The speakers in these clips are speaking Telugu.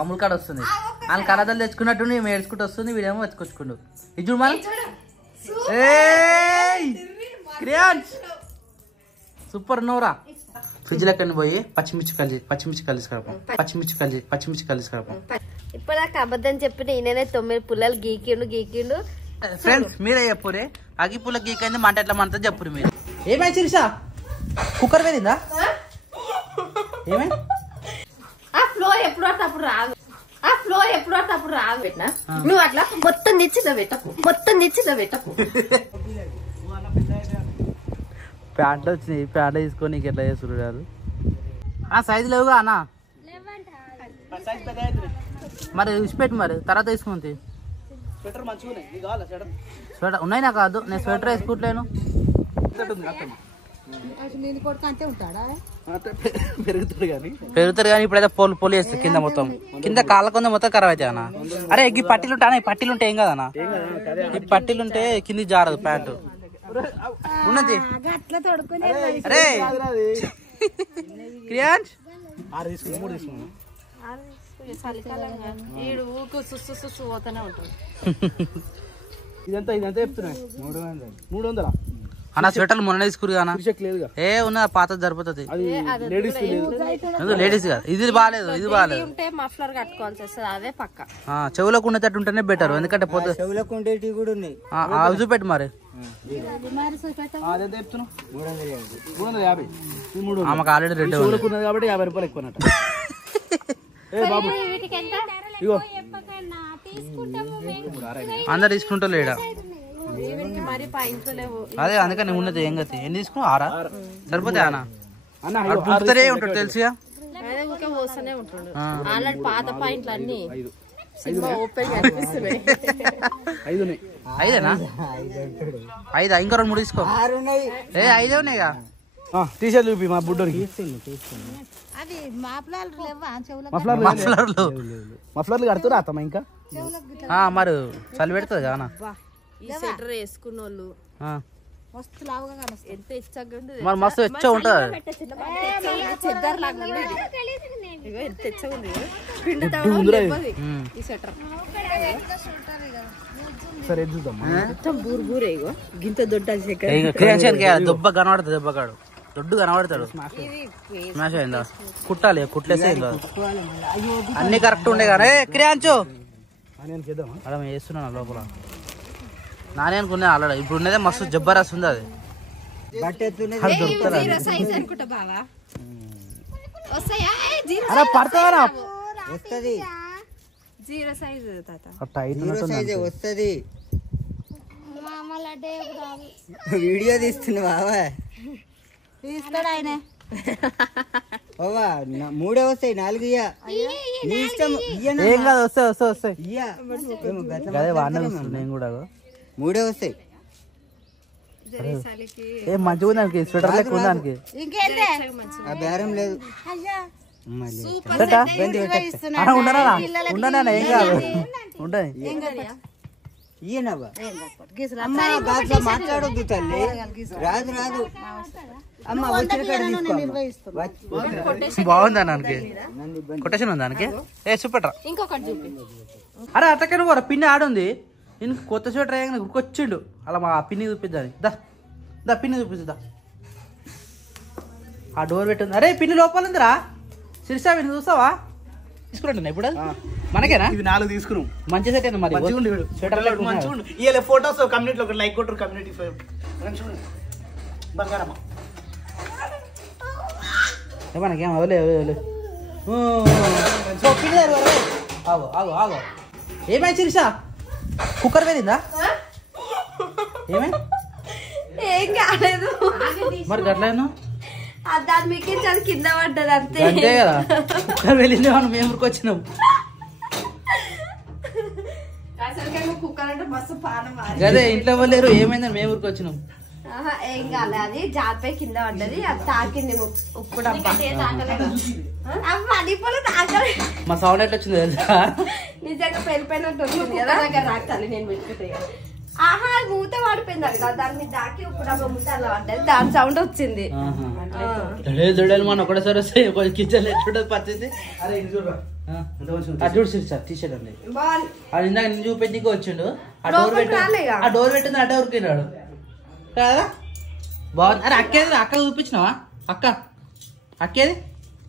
అమూల్ కార్డు వస్తుంది వాళ్ళ కరాదలు తెచ్చుకున్నట్టు మేము ఏడ్చుకుంటూ వస్తుంది వీడేమో వచ్చుకొచ్చుకుండు ఇది చూడు మన సూపర్ నోరా ఫ్రిడ్జ్ లెక్కని పోయి పచ్చిమిర్చి కలిసి కడపం ఇప్పుడు అబద్ధం చెప్పిన ఈయననే 9 పుల్లలు గీకిండు ఫ్రెండ్స్ మీరే చెప్పురే అగి పుల్ల గీకైంది మంట ఎట్లా మంట చెప్పురు మీరు ఏమై శిరీష కుక్కర్ వెళ్ళిందా ఏమై ఆ ఫ్లో ఎప్పుడు రాదు పెట్టినా నువ్వు అట్లా మొత్తం తెచ్చిలో పెట్టకు ప్యాంట్లు వచ్చినాయి ప్యాంట్లు తీసుకొని నీకు ఎట్లా చేస్తున్నారు సైజు లేవుగా అన్న మరి ఇచ్చిపెట్టి మరి తర్వాత తీసుకుంది స్వెటర్ ఉన్నాయి నాకు కాదు నేను స్వెటర్ వేసుకుంటలేను పెరుగుతారు కానీ ఇప్పుడైతే పోలు వేస్తుంది కింద మొత్తం కింద కాళ్ళ కొంత మొత్తం ఖరాబ్ అవుతాయి అన్న అరే ఈ పట్టీలు ఉంటాయి పట్టీలు ఉంటే ఏం కదన్నా ఈ పట్టీలు ఉంటే కింది జారదు ప్యాంటు ఉన్నది అరే క్రియాన్స్ ఇదంతా చెప్తున్నా 300 అన్న స్వెటర్లు మొన్న తీసుకురు ఏ ఉన్న పాత సరిపోతుంది లేడీస్ కాదు ఇది బాగాలేదు మఫ్లర్ కట్టుకోవాల్సి వస్తుంది అదే పక్క చెవులకు ఉండేటట్టు ఉంటేనే బెటర్ ఎందుకంటే పోతే చెవులకు ఉండేటివి కూడా ఉన్నాయి చూపెట్టు మరి ఆమెకు ఆల్రెడీ 2 కాబట్టి 50 రూపాయలు ఎక్కువ అందరు తీసుకుంటా లేడా అదే అందుకని ఉన్నది ఏం గతి ఎన్ని తీసుకున్నా 6 సరిపోతే పుస్తరే ఉంటాడు తెలుసుగా ఆల్రెడీ పాత పాయింట్లు అన్ని ఐదేనా 5 ఇంకా 2 3 తీసుకో 5 ఉన్నాయిగా టీషర్ట్ చూపి మా బుడ్డోనికి మఫ్లర్లు కడుతురా అత్తమ్మ ఇంకా మరి చలి పెడుతుంది కదా ఈ స్వెటర్ వేసుకున్న వాళ్ళు ఎంత మరి మస్తు ఎచ్చగా ఉంటుంది ఈ స్వెటర్ సరే చూద్దాం బూరే గింత దొడ్డ దెబ్బ కనబడుతుంది దెబ్బకాడు దొడ్డు కనబడతాడు స్మాష్ అయిందా కుట్టాలి కుట్లేసే అన్ని కరెక్ట్ ఉండే కానీ క్రియాంచు అలా వేస్తున్నాను లోపల నానే అనుకున్నా ఆల్రెడీ ఇప్పుడు ఉన్నదే మస్తు జబ్బరస్ ఉంది అది పడతావా వీడియో తీస్తున్నావా తీస్తాడు ఆయన బాబా 3 వస్తాయి 4 నీ ఇష్టం ఏం కాదు వస్తాయి నేను కూడా 3 వస్తాయి ఏం మంచిగా ఉంది స్వెటర్ లెక్క ఉందానికి ఆ బేరం లేదు ఉండనా ఏం కాదు ఉండని మాట్లాడొద్దు తల్లి రాదు రాదు అమ్మ బాగుందా దానికి కొటేషన్ ఉందా దానికి చూపెట్రా ఇంకొకటి అరే అట్టకే నువ్వు పిన్ని ఆడుంది నేను కొత్త స్వెటర్ అయ్యాక గుర్కొచ్చిండు అలా మా పిన్ని చూపిద్దాని దా పిన్ని చూపిద్దా ఆ డోర్ పెట్టింది అరే పిన్ని లోపల ఉందిరా శిరీష విని చూస్తావా తీసుకుంటా ఇప్పుడు మనకేనా ఇవి 4 తీసుకున్నాం మంచి సెట్ అయినా మరి స్వెటర్ ఫోటోస్ కమ్యూనిటీలో ఒక లైక్ కొట్టరు కమ్యూనిటీ బంగారమ్మ మనకేం అవలే ఆగో ఏమై శిరీష కుక్కర్ వెళ్ళిందా ఏమై ఏం కాలేదు మరి గట్లేను దాని మీకు కింద పడ్డది అంతే అంతే కదా కుక్కర్ వెళ్ళింది మనం మేము ఊరికి వచ్చినాం కుక్కర్ అంటే మస్తు పానం అదే ఇంట్లో వెళ్ళారు ఏమైందని మేము ఊరికి వచ్చినాం ఏం కాలే అది జాపే కింద పడ్డది అది తాకింది ఉప్పు డబ్బా మా సౌండ్ ఎట్లా వచ్చింది తెలుసా నిజంగా పెళ్ళిపోయినట్టు వచ్చింది కదా రాకాలి నేను పెట్టుకుంటే ఆహా మూత పడిపోయింది అది దాన్ని దాకి ఉప్పు డబ్బా మూత అలా పడ్డది దాని సౌండ్ వచ్చింది దొడలు మన ఒకటేసారి వస్తాయి కిచెన్ ఎట్లుంటది పరిస్థితి చూడు సార్ టీషర్ట్ అండి బాగుంది. అది ఇందాక నేను చూపెట్టికి వచ్చిండు లోపలికి రాలేగా? ఆ డోర్ పెట్టింది అడ్డ ఉరికినాడు కదా బాగుంది. అరే అక్కేది అక్క చూపించినావా అక్కేది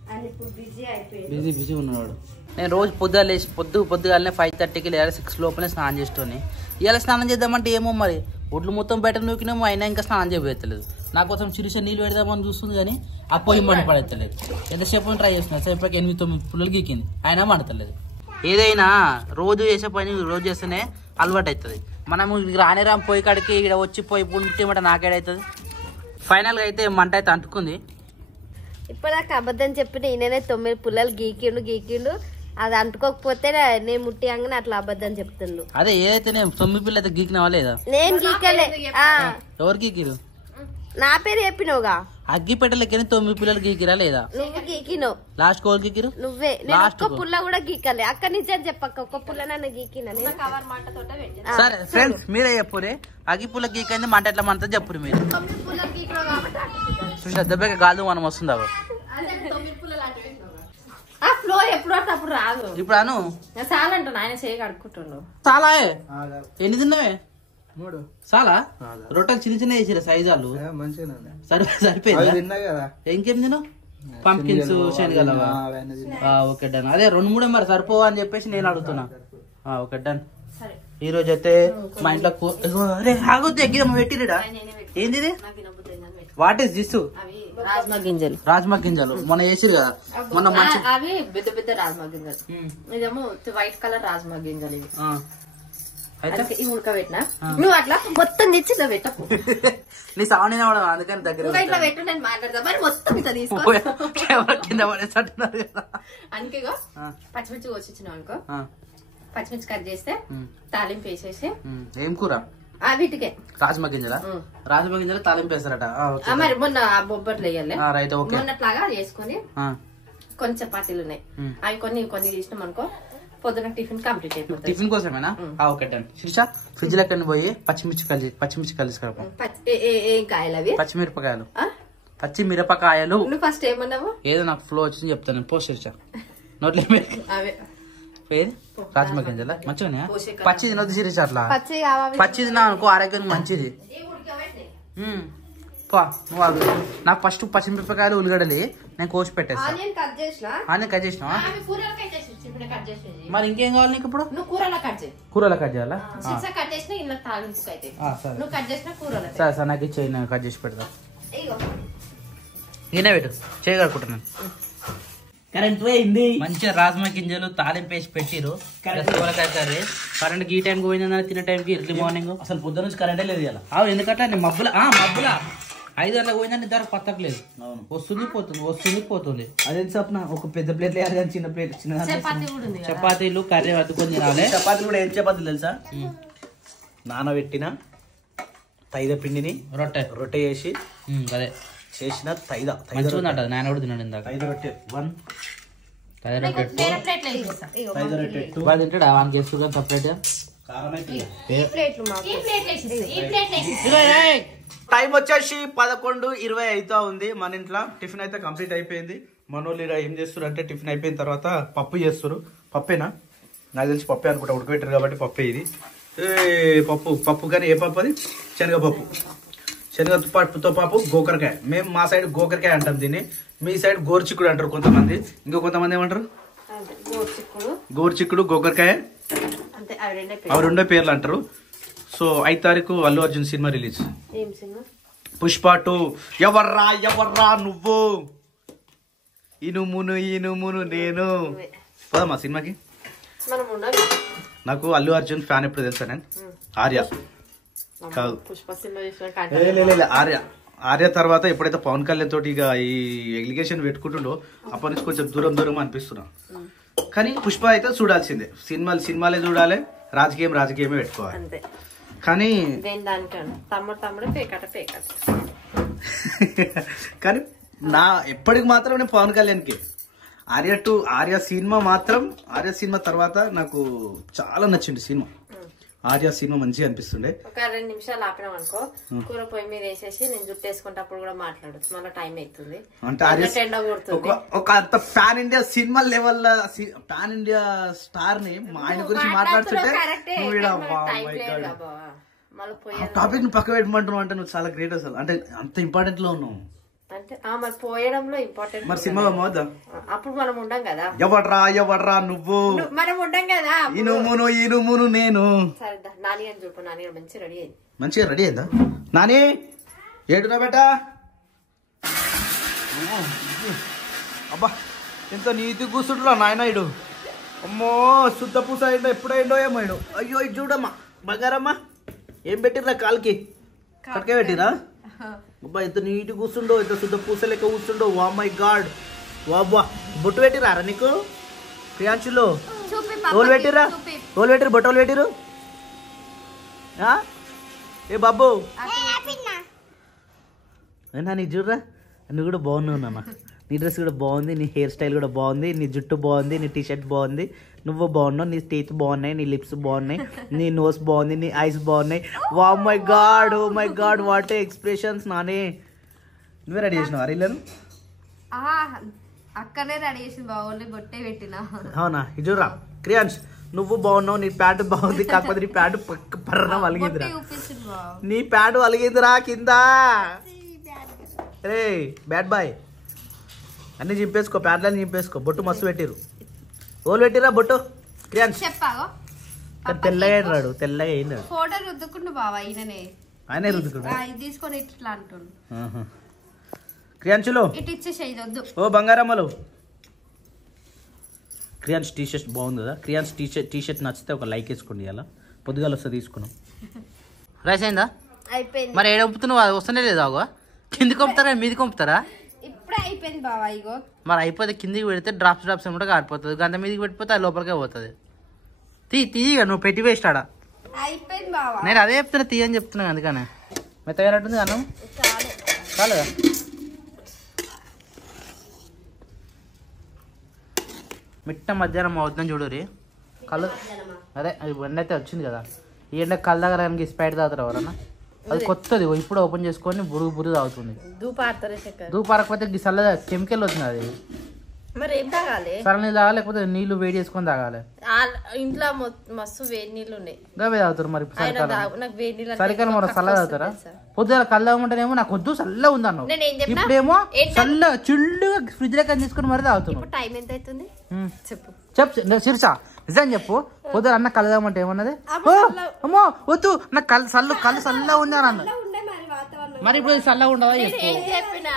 ఆయన ఇప్పుడు బిజీ అయిపోయింది. బిజీ ఉన్నాడు. నేను రోజు పొద్దుగా లేచి పొద్దుగానే 5:30కి లేదా 6 లోపలే స్నానం చేస్తూనే ఇవాళ స్నానం చేద్దామంటే ఏమో మరి ఒడ్లు మొత్తం బయట నూకినేమో అయినా ఇంకా స్నానం చేయలేదు. నా కోసం చిరుస నీళ్ళు పెడదామని చూస్తుంది కానీ ఆ పొయ్యి మంట పడతలేదు. ఎంతసేపు ట్రై చేస్తున్నా సేపటికి 8-9 పుల్లలు గీకింది అయినా మండతలేదు. ఏదైనా రోజు చేసే పని రోజు చేస్తేనే అలవాటు అవుతుంది. మనము రానేరాం పొయ్యి కాడికి ఇక్కడ వచ్చి పొయ్యి పుట్టిమంట నాకేడవుతుంది. ఫైనల్గా అయితే మంట అయితే అంటుకుంది. ఇప్పటిదాకా అబద్ధం చెప్పిన ఈయననే 9 పుల్లలు గీకిండు అది అంటుకోకపోతే నేను ముట్టి అంగనే అట్లా అబద్ధం చెప్తుండు. అదే ఏదైతే నేను 9 పిల్లలు అయితే గీకినావా లేదా? నేను గీకలే. ఎవరు గీకిరు? నా పేరు చెప్పినవుగా. అగ్గి పెట్టలెక్కని 9 పిల్లలు గీకిరా లేదా? నువ్వు గీకినవు. లాస్ట్ కోల్ గీకిరు నువ్వే. నేను ఒక్క పుల్ల కూడా గీకలే. అక్క నిజం చెప్పక్క, ఒక్క పుల్ల నన్ను గీకిన. సరే ఫ్రెండ్స్ మీరే చెప్పురే అగ్గి పుల్ల గీకైంది మంట ఎట్లా మంట చెప్పురు మీరు. చూసా దెబ్బకి గాలి మనం వస్తుందా ఫ్లో ఎప్పుడు అప్పుడు రాదు. ఇప్పుడు అను చాలా అంట ఆయన చేయి కడుక్కుంటుండు. చాలా ఎన్ని తిన్నావే? 3 చాలా రొట్టెలు చిన్న వేసిరా సైజాలు సరిపోయింది. ఇంకేం తిన్నావు? పంప్కిన్స్ శనగలవా? Okay done. అదే 2-3 మరి సరిపోవా అని చెప్పేసి నేను అడుగుతున్నా. Okay done. ఈ రోజు అయితే మా ఇంట్లో ఆగొద్దు ఎగ్గిదమ్మ పెట్టిరా. ఏంది వాట్ ఈస్ దిస్? రాజ్మా గింజలు మొన్న వేసిరు కదా మొన్న మంచి అవి పెద్ద పెద్ద రాజ్మా గింజలు. ఇదేమో వైట్ కలర్ రాజ్మా గింజలు. ఇవి ఇవి ఉడకబెట్టినా నువ్వు అట్లా మొత్తం తెచ్చి ఇలా పెట్టకు. నీ సౌండ్ వినవడం అందుకని దగ్గర ఇట్లా పెట్టు నేను మాట్లాడతా మరి మొత్తం ఇట్లా తీసుకో. కింద పడేసట్టున్నారు కదా. అందుకేగా పచ్చిమిర్చి కోసిచ్చినావు అనుకో, పచ్చిమిర్చి కట్ చేస్తే తాలింపు వేసేసి. ఏం కూర? వీటికే రాజ్మా గింజల తాలింపు వేస్తారట. మరి మొన్న బొబ్బట్లు వేయాలి రైట్. ఓకే మొన్నట్లాగా చేసుకుని కొన్ని చపాతీలు ఉన్నాయి అవి కొన్ని తీసినాం అనుకో పొద్దున టిఫిన్ కంప్లీట్ అయిపోతుంది. టిఫిన్ కోసమేనా? Okay done. శిరీష ఫ్రిడ్జ్ లెక్కని పోయి పచ్చిమిర్చి కలిసి ఏం కాయలు అవి? పచ్చిమిరపకాయలు. నువ్వు ఫస్ట్ ఏమన్నావు? ఏదో నాకు ఫ్లో వచ్చింది చెప్తాను. పోస్ట్ శిరీష నోట్లో రాజ్మా గింజల మంచిగా పచ్చి తినొద్దు శిరీష. అట్లా పచ్చి తిన్నా అనుకో ఆరోగ్యానికి మంచిది. నువ్వు నాకు ఫస్ట్ పచ్చిమిరపకాయలు ఉల్లిగడ్డలి నేను కోసి పెట్టేస్తా. ఆనియన్ కట్ చేసినా మరి ఇంకేం కావాలి నీకు ఇప్పుడు? కూరలో కట్ చేయాలా? సరే సరే నాకు ఇచ్చేయి నేను కట్ చేసి పెడతా. నేనే పెట్టు చేయగలుగుతున్నాను. కరెంట్ పోయింది. మంచిగా రాజ్మా గింజలు తాలింపు వేసి పెట్టిరు. కరెంట్ ఈ టైంకి పోయిందని తినే టైంకి ఎర్లీ మార్నింగ్ అసలు పొద్దున నుంచి కరెంటే లేదు ఇలా. ఎందుకంటే మబ్బుల 5 గంటలకు పోయిందని ధర పత్తకలేదు. వస్తుంది పోతుంది. అదే సప్న ఒక పెద్ద ప్లేట్ లేదు కానీ చిన్న ప్లేట్ చపాతీలు కర్రీ అద్దుకొని తినాలి. చపాతీలు కూడా ఏం చపాతీలు తెలుసా? నానబెట్టిన తైద పిండిని రొట్టె చేసి అదే చేసిన తైద నాయన కూడా తిన్నాడు ఇందాక. తైద రొట్టె 1 తింటాడా వానికి వేసు సపరేట్. టైం వచ్చేసి 11:20 అవుతా ఉంది. మన ఇంట్లో టిఫిన్ అయితే కంప్లీట్ అయిపోయింది. మనోళ్ళు ఏం చేస్తారు అంటే టిఫిన్ అయిపోయిన తర్వాత పప్పు చేస్తారు. పప్పేనా? నాకు తెలిసి పప్పే అనుకుంటా, ఉడకబెట్టారు కాబట్టి పప్పే ఇది. పప్పు కానీ ఏ పప్పు అది? శనగపప్పు. శనగపప్పుతో పాపు గోకరకాయ. మేము మా సైడ్ గోకరకాయ అంటాం దీన్ని, మీ సైడ్ గోరుచిక్కుడు అంటారు కొంతమంది, ఇంకో కొంతమంది ఏమంటారు? గోరుచిక్కుడు గోకరకాయ అవి రెండో పేర్లు అంటారు. సో 5 తారీఖు అల్లు అర్జున్ సినిమా రిలీజ్. పుష్ప 2. ఎవర్రా నువ్వు ఇనుమును నేను పోదామా సినిమాకి? నాకు అల్లు అర్జున్ ఫ్యాన్ ఎప్పుడు తెలుసా? నేను ఆర్య కాదు, ఆర్య తర్వాత ఎప్పుడైతే పవన్ కళ్యాణ్ తోటి ఇక ఈ ఎలిగేషన్ పెట్టుకుంటుండో అప్పటి నుంచి కొంచెం దూరం అనిపిస్తున్నా. కానీ పుష్ప అయితే చూడాల్సిందే. సినిమాలే చూడాలి, రాజకీయమే పెట్టుకోవాలి. కానీ కానీ నా ఎప్పటికి మాత్రం నేను పవన్ కళ్యాణ్కి. ఆర్య సినిమా తర్వాత నాకు చాలా నచ్చింది సినిమా. ఆర్య సినిమా మంచిగా అనిపిస్తుండే. ఒక 2 నిమిషాలు ఆపినాం అనుకో, కూర పొయ్యి మీద వేసేసి నేను జుట్టు వేసుకుంటప్పుడు కూడా మాట్లాడచ్చు, మళ్ళీ టైం అవుతుంది. అంటే ఒక అంత pan India cinema level pan India star ని ఆయన గురించి మాట్లాడుతుంటే టాపిక్ ని పక్క పెట్టమంటున్నావు అంటే నువ్వు చాలా గ్రేట్ అసలు. అంటే అంత ఇంపార్టెంట్ లో ఉన్నావు అంటే మరి పోయడంలో ఇంపార్టెంట్. మరి సినిమా మోద్దా అప్పుడు మనం ఉండం కదా. ఎవడ్రా నువ్వు, మనం ఉండం కదా. ఈనుమును నేను. సరే నాని అని చెప్పు. నాని మంచిగా రెడీ అయింది. మంచిగా రెడీ అయిందా నాని? ఏడునా బేట? అబ్బా ఎంత నీతి కూర్చుంటున్నా నాయన ఇడు. అమ్మో శుద్ధ పూస అయిందో ఎప్పుడైందో ఏమో ఇడు. అయ్యో ఇది చూడమ్మా బంగారమ్మా, ఏం పెట్టిర్రా కాలుకి? కట్కే పెట్టిరా? అబ్బా ఎంత నీటి కూర్చుండో, ఎంత శుద్ధ పూస లెక్క కూర్చుండో. వా మై గాడ్, వాబ్బా బొట్టు పెట్టిరారా నీకు ప్రియాంశులో? ఓలు పెట్టిరా? ఓలు పెట్టిరు బొట్టోలు పెట్టిరు? ఏ బాబు అయినా నీ చూడరా, నువ్వు కూడా బాగున్నావు నాన్న. నీ డ్రెస్ కూడా బాగుంది, నీ హెయిర్ స్టైల్ కూడా బాగుంది, నీ జుట్టు బాగుంది, నీ టీ షర్ట్ బాగుంది, నువ్వు బాగున్నావు, నీ టీత్ బాగున్నాయి, నీ లిప్స్ బాగున్నాయి, నీ నోస్ బాగుంది, నీ ఐస్ బాగున్నాయి. Wow my god, oh my god, what expressions నానే. నువ్వే రెడీ చేసినావు అరిలను? అక్కనే రెడీ చేసింది, బాగుంది, బొట్టే పెట్టినా. అవునా? ఇది చూడరా క్రియాన్స్, నువ్వు బాగున్నావు, నీ ప్యాంటు బాగుంది, కాకపోతే నీ ప్యాంటు పర్ర వలిగిందిరా. నీ ప్యాంటు వలిగిందిరా కింద. రే బ్యాడ్ బాయ్, అన్ని చింపేసుకో, ప్యాంట్లన్నీ చింపేసుకో. బొట్టు మస్తు పెట్టిరు. ఓలు పెట్టిరా బొట్టు క్రియాన్స్? చెప్పాగో తెల్లగా అయినాడు, తెల్లగా అయినాడు. ఫోటో రుద్దుకుంటు బావా, ఆయనే రుద్దుకుంటా తీసుకొని ఇట్లా అంటుండు. క్రియాన్సులో ఇటు ఇచ్చేసేయి వద్దు. ఓ బంగారమ్మలు, క్రియాన్స్ టీ షర్ట్ బాగుంది కదా? క్రియాన్స్ టీ షర్ట్ నచ్చితే ఒక లైక్ వేసుకోండి. అలా పొద్దుగాల వస్తే తీసుకున్నాం. రైస్ అయిందా? అయిపోయింది. మరి ఏడు పంపుతున్నావు? అది వస్తూనే లేదా? కిందికి పంపుతారా మీదికి పంపుతారా? ఇప్పుడే అయిపోయింది బావా. ఇగో మరి అయిపోతే కిందికి పెడితే డ్రాప్స్ ఏమిటో కాడిపోతుంది, గంట మీదకి పెట్టిపోతే అది లోపలికే పోతుంది. తీయగా నువ్వు పెట్టి వేస్ట్ ఆడ. అయిపోయింది బావా. నేను అదే చెప్తున్నా, తీయని చెప్తున్నాను. అందుకనే మెత్తగానట్టుంది అన్నం. చాలుగా మిట్ట మధ్యాహ్నం అవుతుందని చూడరి. కళ్ళు అదే ఎండ అయితే వచ్చింది కదా, ఈ ఎండ కళ్ళు దగ్గర స్ప్రైట్ తాగుతారు ఎవరన్నా? అది కొత్తది, ఇప్పుడు ఓపెన్ చేసుకొని బురుగు తాగుతుంది. దూపారకపోతే చల్ల కెమికల్ వచ్చింది. అది మరి ఏం తాగాలి? సరే నీళ్ళు తాగాలి, లేకపోతే నీళ్లు వేడి చేసుకొని తాగాలి. ఇంట్లో మస్తు వేడి నీళ్ళు ఉన్నాయి, గవే తాగుతారు. మరి సరికాలం మరి చల్ల తాగుతారా? పొద్దున కళ్ళు తాగమంటేనేమో నాకు వద్దు చల్ల ఉంది అన్నావు, ఇప్పుడేమో చల్ల చిల్లుగా ఫ్రిడ్జ్ లెక్క తీసుకుని మరి తాగుతున్నావు. టైం ఎంత అవుతుంది చెప్పు? చెప్పు శిర్షా, నిజం చెప్పు. పొద్దున అన్న కళ్ళు తాగమంటే ఏమన్నది? అమ్మో వద్దు నాకు కళ్ళు చల్లగా ఉంది అని అన్న. మరి ఇప్పుడు చల్లగా ఉండదా? చెప్పినా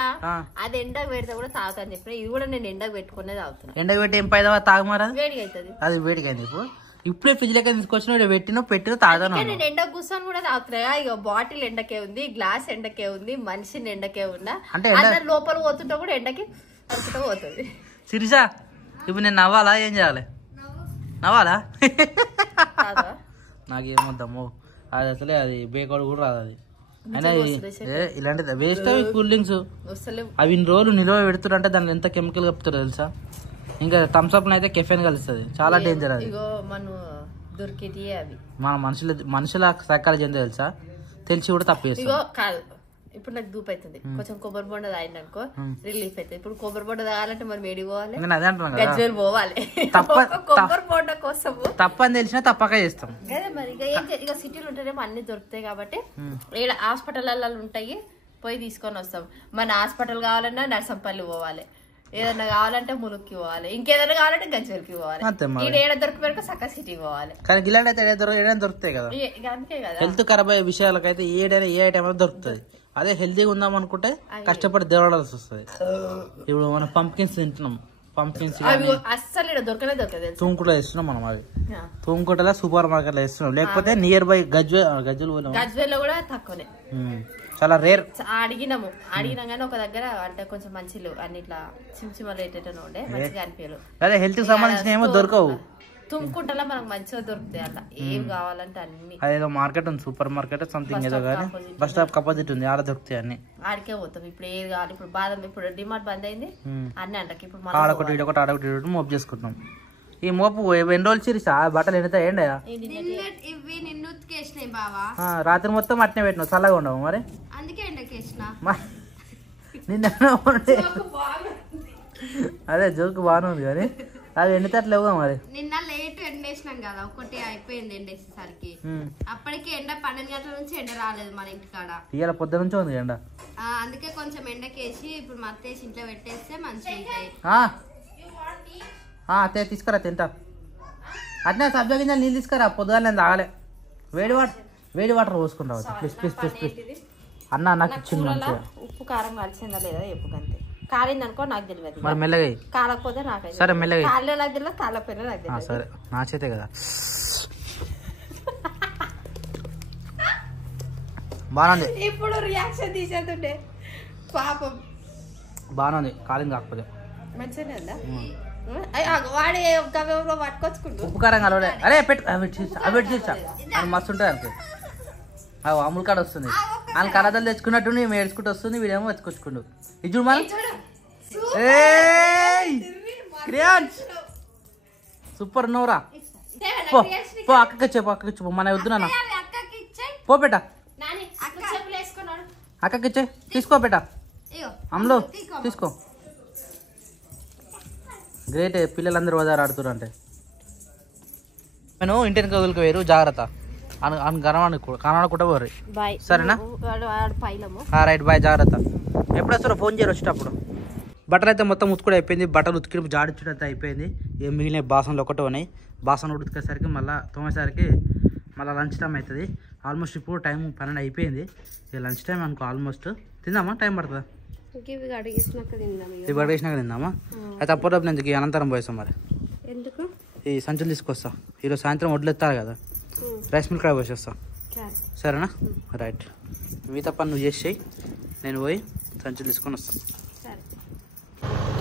అది ఎండకు పెడితే కూడా తాగుతాను చెప్పిన, ఇది కూడా నేను ఎండకు పెట్టుకునే తాగుతున్నా. ఎండకు పెట్టి ఏం పైదా తాగమారా? వేడిగా అవుతుంది. అది వేడిగా అయింది. ఇప్పుడే ఫ్రిడ్జ్ లెక్క తీసుకొచ్చిన పెట్టిన తాగుతాను. నేను ఎండకు కూర్చొని కూడా తాగుతున్నా. ఇక బాటిల్ ఎండకే ఉంది, గ్లాస్ ఎండకే ఉంది, మనిషిని ఎండకే ఉన్నా. అంటే లోపల పోతుంటే కూడా ఎండకి అరుకుంటూ పోతుంది. శిరీషా ఇప్పుడు నేను నవ్వాలా? ఏం చేయాలి? నవ్వాలా? నాకేమొద్దమ్మో, అది అసలే అది బేకోడు కూడా రాదు. అది అయినా ఇలాంటిది వేస్ట్ అవి కూల్ డ్రింక్స్. అవి ఇన్ని రోజులు నిల్వ పెడుతుంటే దాంట్లో ఎంత కెమికల్ కలుపుతారో తెలుసా? ఇంకా థమ్స్ అప్ అయితే కెఫెన్ కలుస్తుంది, చాలా డేంజర్. అది మన మనుషుల సైకాలజీ ఎంత తెలుసా? తెలిసి కూడా తప్పు చేస్తాం. ఇప్పుడు నాకు దూపు అవుతుంది, కొంచెం కొబ్బరి బొండ తాగింది అనుకో రిలీఫ్ అవుతుంది. ఇప్పుడు కొబ్బరి బొండ తాగాలంటే మరి వేడి పోవాలి, అదే అంటున్నాను, గజ్వేల్ పోవాలి కొబ్బరి బొండ కోసం. తప్పని తెలిసినా తప్పక చేస్తాం. అదే మరి ఇక సిటీలు ఉంటేనేమో అన్ని దొరుకుతాయి కాబట్టి హాస్పిటల్ ఉంటాయి, పోయి తీసుకొని వస్తాం. మన హాస్పిటల్ కావాలన్నా నర్సంపల్లి పోవాలి, ఏదన్నా కావాలంటే ములుక్కి పోవాలి, ఇంకేదైనా కావాలంటే గజ్వేల్కి పోవాలి. ఏడ దొరికిపోయాక సక్క సిటీ పోవాలి. కానీ ఇలాంటి అయితే ఏదైనా దొరుకుతాయి కదా. అంతే కదా, హెల్త్ ఖరాబ్ అయ్యే విషయాలకైతే ఏ ఐటమ్ అయినా దొరుకుతుంది. అదే హెల్తీగా ఉందాం అనుకుంటే కష్టపడి దేవడాల్సి వస్తుంది. ఇప్పుడు మనం పంప్కిన్స్ తింటున్నాం, పంప్కిన్స్ అస్సలు దొరకలేదు. తూంకుట్లో వేస్తున్నాం మనం, అవి తూంకుటలో సూపర్ మార్కెట్ లో వేస్తున్నాం. లేకపోతే నియర్ బై గజ్వేల్ కూడా తక్కువనే, చాలా రేర్. అడిగినాం కానీ ఒక దగ్గర అంటే కొంచెం మంచిలు అన్ని ఇట్లా చిమ్చిమలు ఏటేటో ఉండే మంచిగా అనిపించారు. అదే హెల్త్ కి సంబంధించిన ఏమో దొరకవు. తుమ్ముకుంటా మనకు మంచిగా దొరుకుతాయి, అలా ఏం కావాలంటే అన్ని. అదేదో మార్కెట్ ఉంది, సూపర్ మార్కెట్ సంథింగ్ ఏదో కానీ బస్ స్టాప్ అపోజిట్ ఉంది, ఆడ దొరుకుతాయి అన్ని. ఆడికే పోతాం. ఇప్పుడు ఏది కావాలి, ఇప్పుడు బాదం ఇప్పుడు డిమార్ట్ బంద్ అయింది అన్ని అంటకి. ఇప్పుడు ఆడొకటి ఆడొకటి మోప్ చేసుకుంటున్నాం. ఈ మోపు ఎన్ని రోజులు చిరిసా బట్టలు ఎండుతాయి ఏండయా ఇవి నిన్ను ఉతికేసినాయి బావా రాత్రి మొత్తం అట్నే పెట్టినావు చల్లగా ఉండవు మరి అందుకే ఎండకేసిన నిన్న అదే జోకు బాగానే ఉంది కానీ అది ఎండితట్లేవుగా మరి నిన్న లేట్ ఎండేసినాం కదా ఒకటి అయిపోయింది ఎండేసేసరికి అప్పటికి ఎండ 12 గంటల నుంచి ఎండ రాలేదు మన ఇంటికాడ ఇవాళ పొద్దు నుంచి ఉంది ఎండ అందుకే కొంచెం ఎండకేసి ఇప్పుడు మత్తేసి ఇంట్లో పెట్టేస్తే మంచిగా ఉంటాయి అతే తీసుకురా తింటా అట్నే సబ్జా గింజలు నీళ్ళు తీసుకురా పొద్దుగా నేను తాగలే వేడి వాటర్ పోసుకుంటావు ప్లీజ్ ప్లీజ్ ప్లీజ్ ప్లీజ్ అన్న నాకు ఇచ్చింది మంచిగా ఉప్పు కారం కలిసిందా లేదా ఎప్పుడు అంతే కాలింది అనుకో నాకు తెలియదు మరి మెల్లగా కాలకపోతే నాకు సరే మెల్లగా కాళ్ళే నాకు తెలియదు కాలపోయినా నాకు తెలియదు సరే నా చేతే కదా బాగుంది ఇప్పుడు రియాక్షన్ తీసేస్తుండే పాపం బాగుంది కాలింది కాకపోతే మంచిగానే ఉందా వాడే గవ్వలో పట్టుకొచ్చుకుంటూ ఉప్పు కారం కలవలే అరే పెట్టు అవి తీసా అది మస్తు ఉంటుంది అనుకో అవి అమూల్ కాడ వస్తుంది ఆయన కలదలు తెచ్చుకున్నట్టు మేము ఏడ్చుకుంటూ వస్తుంది వీడేమో వెతుకొచ్చుకుంటూ ఇది చూడు మనం సూపర్ నోరా పో అక్కకి చెప్పు మన వద్దునా పో బేట అక్కకి ఇచ్చే తీసుకో బేట అమ్ములు తీసుకో గ్రేట్ పిల్లలందరూ వదారు ఆడుతున్నారు అంటే నేను ఇంటిని కదులుకు వేరు జాగ్రత్త కనబడకుండా పోరు సరేనా రైట్ బాయ్ జాగ్రత్త ఎప్పుడు వస్తారో ఫోన్ చేయరు వచ్చేటప్పుడు బట్టలు అయితే మొత్తం ఉతుకుడు అయిపోయింది బట్టలు ఉతికి జాడించడం అయిపోయింది ఏం మిగిలిన బాసనలు ఒకటే ఉన్నాయి బాసనలు ఉతికేసరికి మళ్ళీ తోమేసరికి మళ్ళీ లంచ్ టైం అవుతుంది ఆల్మోస్ట్ ఇప్పుడు టైం 12 అయిపోయింది ఇక లంచ్ టైం అనుకో ఆల్మోస్ట్ తిందామా టైం పడుతుందా ఇవి అడిగేసినాక తిందామా అయితే అప్పటికప్పుడు నేను ఈ అనంతరం పోయేస్తాం మరి ఎందుకు ఈ సంచులు తీసుకొస్తా ఈరోజు సాయంత్రం వడ్లు ఎత్తారు కదా రైస్ మిల్ కాడ పోసేస్తా సరేనా రైట్ మిగతా పని నువ్వు చేసేయి నేను పోయి సంచులు తీసుకొని వస్తాను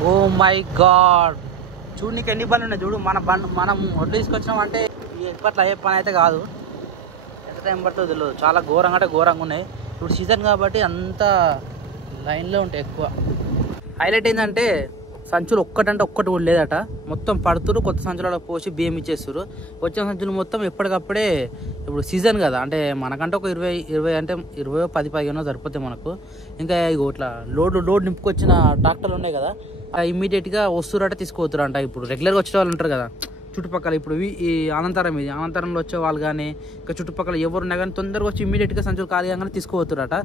ఓ మై గాడ్ చూడు నీకు ఎన్ని పనులు ఉన్నాయి చూడు మనం వడ్లు తీసుకొచ్చినాం అంటే ఎప్పట్లో అయ్యే పని అయితే కాదు ఎంత టైం పడుతుందో తెలియదు చాలా ఘోరంగా అంటే ఘోరంగా ఉన్నాయి ఇప్పుడు సీజన్ కాబట్టి అంత లైన్లో ఉంటాయి ఎక్కువ హైలైట్ ఏంటంటే సంచులు ఒక్కటంటే ఒక్కటి కూడా లేదట మొత్తం పడుతురు కొత్త సంచులలో పోసి బియ్యం ఇచ్చేస్తారు వచ్చిన సంచులు మొత్తం ఎప్పటికప్పుడే ఇప్పుడు సీజన్ కదా అంటే మనకంటే ఒక 20 అంటే 10-15 సరిపోతాయి మనకు ఇంకా ఇట్లా లోడ్ నింపుకొచ్చిన ట్రాక్టర్లు ఉన్నాయి కదా ఇమ్మీడియట్గా వస్తురట తీసుకుపోతురంట ఇప్పుడు రెగ్యులర్గా వచ్చే వాళ్ళు ఉంటారు కదా చుట్టుపక్కల ఇప్పుడు ఈ అనంతరంలో వచ్చే వాళ్ళు కానీ ఇంకా చుట్టుపక్కల ఎవరు ఉన్నా కానీ తొందరగా వచ్చి ఇమీడియట్గా సంచులు ఖాళీ కానీ తీసుకుపోతురట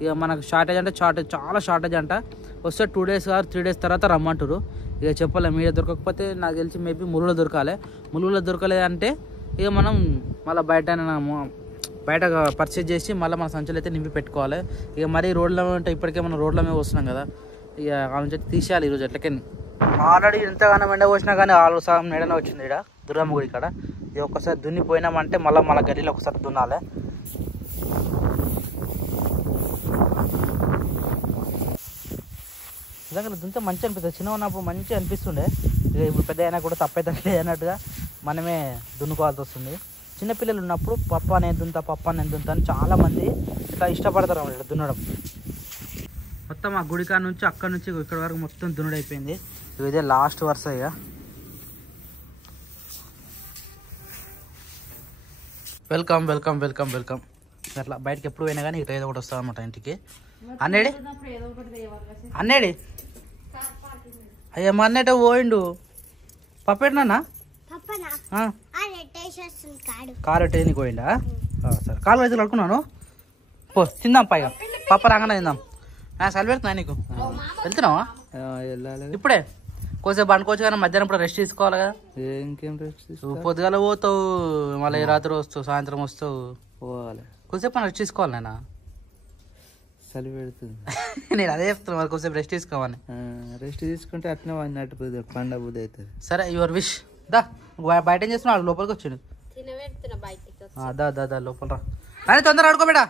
ఇక మనకు షార్టేజ్ అంటే చాలా షార్టేజ్ అంట వస్తే 2 days కాదు 3 days తర్వాత రమ్మంటారు ఇక చెప్పాలి మీడియా దొరకకపోతే నాకు తెలిసి మేబీ ములుగులో దొరకాలి ములుగులో దొరకలేదంటే ఇక మనం మళ్ళీ బయట పర్చేజ్ చేసి మళ్ళీ మన సంచులు అయితే నింపి పెట్టుకోవాలి ఇక మరీ రోడ్ల అంటే ఇప్పటికే మనం రోడ్ల మీద వస్తున్నాం కదా ఇక వాళ్ళ నుంచి తీసేయాలి ఈరోజు ఎట్లకని ఆల్రెడీ ఎంతగానో ఎండ పోసినా కానీ ఆలు సగం నీడనే వచ్చింది ఇక్కడ దుర్గమ్మ గుడి ఇక్కడ ఇది ఒక్కసారి దున్నిపోయినామంటే మళ్ళీ గదిలో ఒకసారి దున్నాలి నిజంగా దున్నితే మంచి అనిపిస్తుంది చిన్న ఉన్నప్పుడు మంచిగా అనిపిస్తుండే ఇక ఇప్పుడు పెద్ద అయినా కూడా తప్పైతే అన్నట్టుగా మనమే దున్నుకోవాల్సి వస్తుంది చిన్నపిల్లలు ఉన్నప్పుడు పప్ప నేను దున్నుతా అని చాలామంది ఇట్లా ఇష్టపడతారు అన్నమాట ఇట్లా దున్నడం మొత్తం ఆ గుడికాడ నుంచి అక్కడ నుంచి ఇక్కడ వరకు మొత్తం దున్నుడు అయిపోయింది ఇదే లాస్ట్ వరుస ఇక వెల్కమ్ అట్లా బయటకి ఎప్పుడు పోయినా కానీ ఇక్కడ ఏదో ఒకటి వస్తాం అనమాట ఇంటికి అన్నేడి అయ్యా మా అన్నట్టు పోయిండు పప్పెట్నా కారు ఎట్టేనికి పోయిండా సరే కాలు అయితే కడుక్కున్నాను పో తిందాం పైగా పప్ప రాగానే తిందాం సెలవు పెడుతున్నా నీకు వెళ్తున్నావా ఇప్పుడే కొద్దిసేపు అనుకోవచ్చు కానీ మధ్యాహ్నం ఇప్పుడు రెస్ట్ తీసుకోవాలి కదా ఇంకేం రెస్ట్ పొద్దుగాల పోతావు మళ్ళీ రాత్రి వస్తావు సాయంత్రం వస్తావు పోవాలి కొద్దిసేపు రెస్ట్ తీసుకోవాలి నేను చలి పెడుతుంది నేను అదే చెప్తున్నా మరి కొద్దిసేపు రెస్ట్ తీసుకోమని రెస్ట్ తీసుకుంటే అట్నే అన్నట్టు పండగ బుద్ధి అవుతుంది సరే యువర్ విష్ దా బయట ఏం చేస్తున్నావు లోపలికి వచ్చాడు దా లోపల రా తొందరగా ఆడుకోబెడా